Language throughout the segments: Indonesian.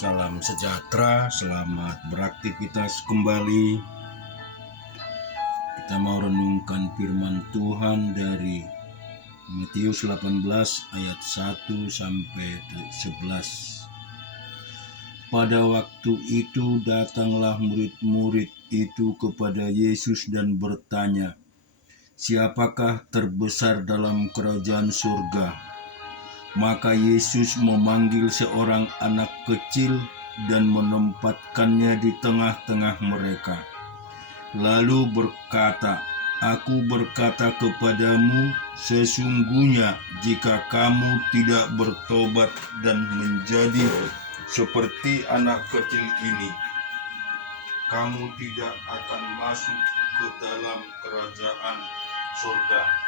Salam sejahtera, selamat beraktivitas kembali. Kita mau renungkan firman Tuhan dari Matius 18 ayat 1 sampai 11. Pada waktu itu datanglah murid-murid itu kepada Yesus dan bertanya, "Siapakah terbesar dalam kerajaan surga?" Maka Yesus memanggil seorang anak kecil dan menempatkannya di tengah-tengah mereka. Lalu berkata, "Aku berkata kepadamu, sesungguhnya jika kamu tidak bertobat dan menjadi seperti anak kecil ini, kamu tidak akan masuk ke dalam kerajaan surga."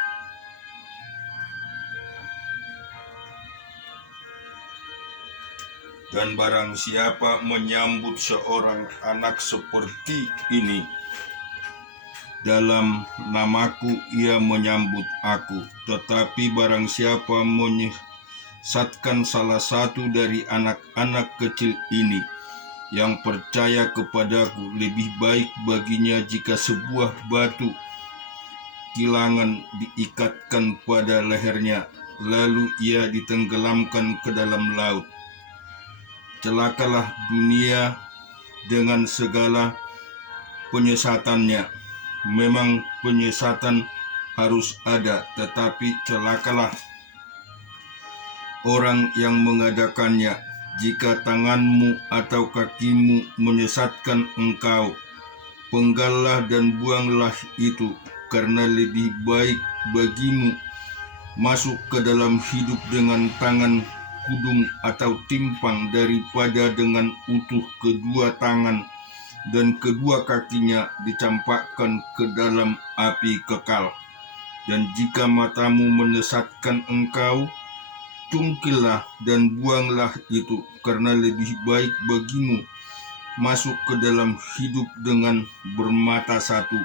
Dan barang siapa menyambut seorang anak seperti ini, dalam namaku ia menyambut aku. Tetapi barang siapa menyesatkan salah satu dari anak-anak kecil ini yang percaya kepadaku, lebih baik baginya jika sebuah batu kilangan diikatkan pada lehernya, lalu ia ditenggelamkan ke dalam laut. Celakalah dunia dengan segala penyesatannya. Memang penyesatan harus ada, tetapi celakalah orang yang mengadakannya. Jika tanganmu atau kakimu menyesatkan engkau, penggallah dan buanglah itu, karena lebih baik bagimu masuk ke dalam hidup dengan tangan kudung atau timpang daripada dengan utuh kedua tangan dan kedua kakinya dicampakkan ke dalam api kekal. Dan jika matamu menyesatkan engkau, cungkillah dan buanglah itu, karena lebih baik bagimu masuk ke dalam hidup dengan bermata satu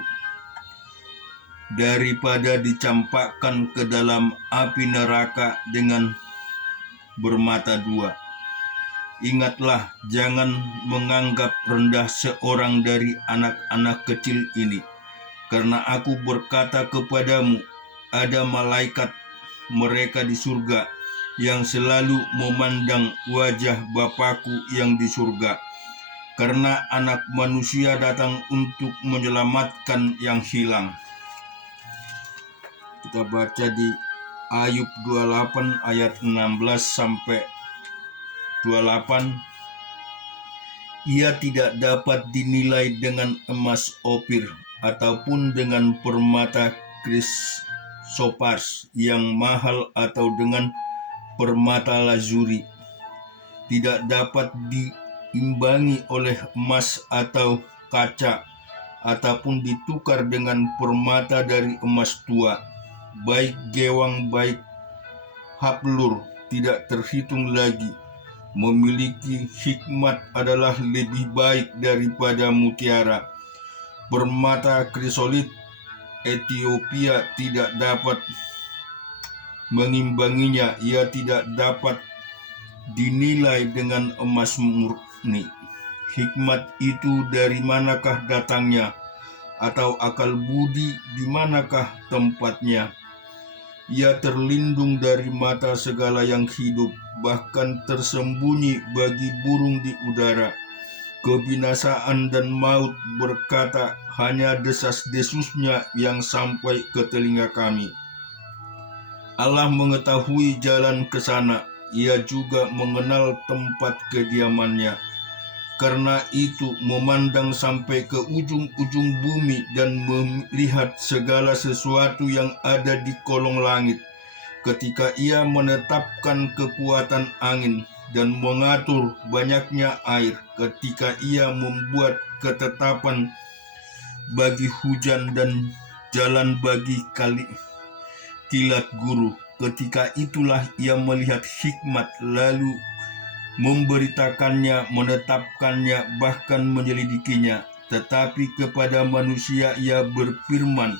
daripada dicampakkan ke dalam api neraka dengan bermata dua. Ingatlah, jangan menganggap rendah seorang dari anak-anak kecil ini, karena aku berkata kepadamu, ada malaikat mereka di surga yang selalu memandang wajah Bapakku yang di surga, karena Anak Manusia datang untuk menyelamatkan yang hilang. Kita baca di Ayub 28 ayat 16 sampai 28. Ia tidak dapat dinilai dengan emas Ofir ataupun dengan permata krisopras yang mahal atau dengan permata lazuri. Tidak dapat diimbangi oleh emas atau kaca ataupun ditukar dengan permata dari emas tua. Baik gewang baik hablur tidak terhitung lagi. Memiliki hikmat adalah lebih baik daripada mutiara. Permata krisolit Ethiopia tidak dapat mengimbanginya. Ia tidak dapat dinilai dengan emas murni. Hikmat itu dari manakah datangnya? Atau akal budi di manakah tempatnya? Ia terlindung dari mata segala yang hidup, bahkan tersembunyi bagi burung di udara. Kebinasaan dan maut berkata, hanya desas-desusnya yang sampai ke telinga kami. Allah mengetahui jalan ke sana, ia juga mengenal tempat kediamannya. Karena itu memandang sampai ke ujung-ujung bumi dan melihat segala sesuatu yang ada di kolong langit. Ketika ia menetapkan kekuatan angin dan mengatur banyaknya air, ketika ia membuat ketetapan bagi hujan dan jalan bagi kilat guru, ketika itulah ia melihat hikmat lalu memberitakannya, menetapkannya, bahkan menyelidikinya. Tetapi kepada manusia ia berfirman,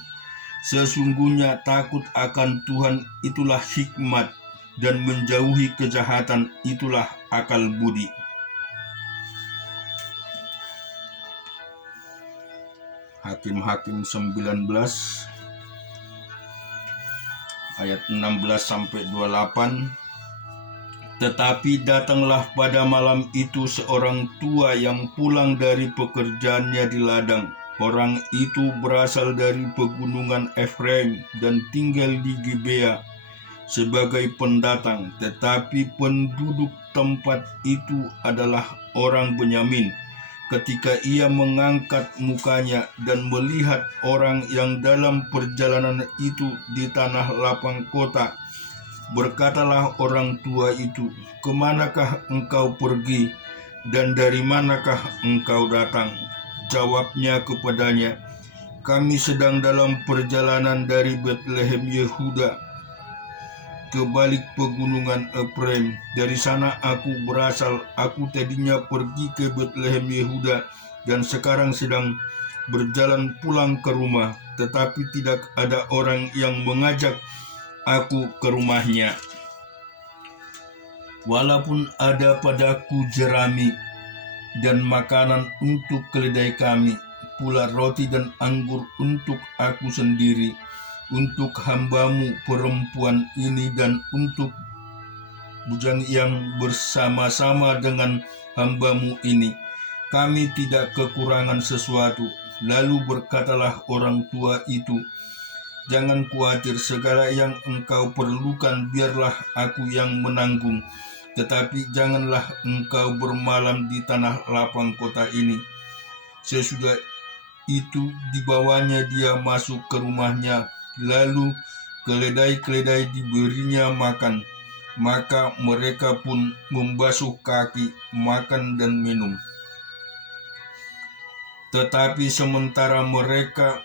sesungguhnya takut akan Tuhan itulah hikmat, dan menjauhi kejahatan itulah akal budi. Hakim-Hakim 19 ayat 16-28. Tetapi datanglah pada malam itu seorang tua yang pulang dari pekerjaannya di ladang. Orang itu berasal dari pegunungan Efraim dan tinggal di Gibea sebagai pendatang, tetapi penduduk tempat itu adalah orang Benyamin. Ketika ia mengangkat mukanya dan melihat orang yang dalam perjalanan itu di tanah lapang kota, berkatalah orang tua itu, "Kemanakah engkau pergi dan dari manakah engkau datang?" Jawabnya kepadanya, "Kami sedang dalam perjalanan dari Betlehem Yehuda ke balik pegunungan Efraim. Dari sana aku berasal. Aku tadinya pergi ke Betlehem Yehuda dan sekarang sedang berjalan pulang ke rumah, tetapi tidak ada orang yang mengajak aku ke rumahnya. Walaupun ada padaku jerami dan makanan untuk keledai kami, pula roti dan anggur untuk aku sendiri, untuk hambamu perempuan ini dan untuk bujang yang bersama-sama dengan hambamu ini, kami tidak kekurangan sesuatu." Lalu berkatalah orang tua itu, "Jangan khawatir, segala yang engkau perlukan biarlah aku yang menanggung. Tetapi janganlah engkau bermalam di tanah lapang kota ini." Sesudah itu dibawanya dia masuk ke rumahnya, lalu keledai-keledai diberinya makan. Maka mereka pun membasuh kaki, makan dan minum. Tetapi sementara mereka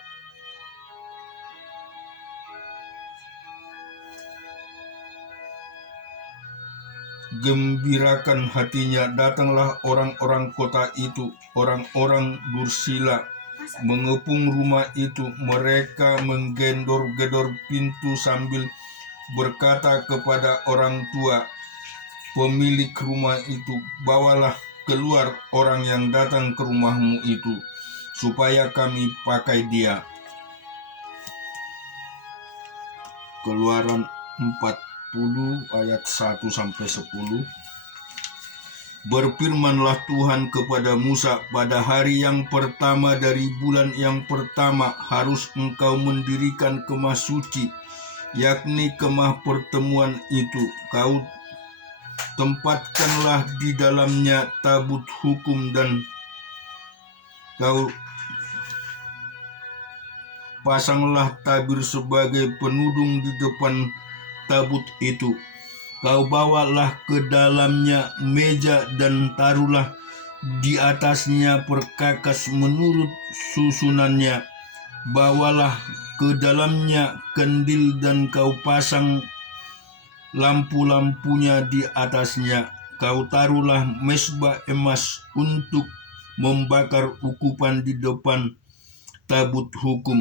gembirakan hatinya, datanglah orang-orang kota itu, orang-orang Dursila, mengepung rumah itu. Mereka menggedor-gedor pintu sambil berkata kepada orang tua pemilik rumah itu, "Bawalah keluar orang yang datang ke rumahmu itu, supaya kami pakai dia." Keluaran 40 ayat 1-10. Berfirmanlah Tuhan kepada Musa, "Pada hari yang pertama dari bulan yang pertama harus engkau mendirikan kemah suci, yakni kemah pertemuan itu. Kau tempatkanlah di dalamnya tabut hukum dan kau pasanglah tabir sebagai penudung di depan tabut itu. Kau bawalah ke dalamnya meja dan taruhlah di atasnya perkakas menurut susunannya. Bawalah ke dalamnya kandil dan kau pasang lampu-lampunya di atasnya. Kau taruhlah mezbah emas untuk membakar ukupan di depan tabut hukum.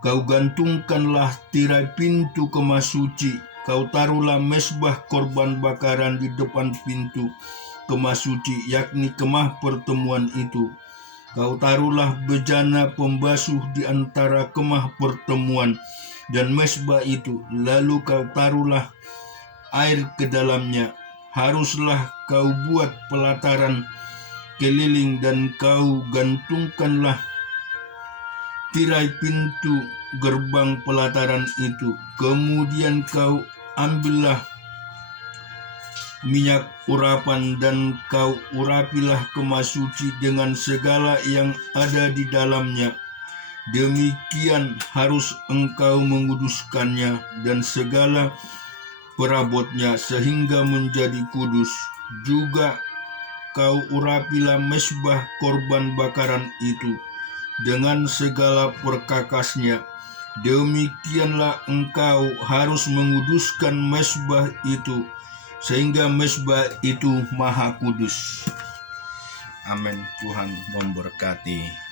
Kau gantungkanlah tirai pintu kemah suci. Kau taruhlah mezbah korban bakaran di depan pintu kemah suci, yakni kemah pertemuan itu. Kau taruhlah bejana pembasuh di antara kemah pertemuan dan mezbah itu. Lalu kau taruhlah air ke dalamnya. Haruslah kau buat pelataran keliling dan kau gantungkanlah tirai pintu gerbang pelataran itu. Kemudian kau ambillah minyak urapan dan kau urapilah kemah suci dengan segala yang ada di dalamnya. Demikian harus engkau menguduskannya dan segala perabotnya sehingga menjadi kudus. Juga kau urapilah mezbah korban bakaran itu dengan segala perkakasnya. Demikianlah engkau harus menguduskan mezbah itu, sehingga mezbah itu maha kudus. Amin. Tuhan memberkati.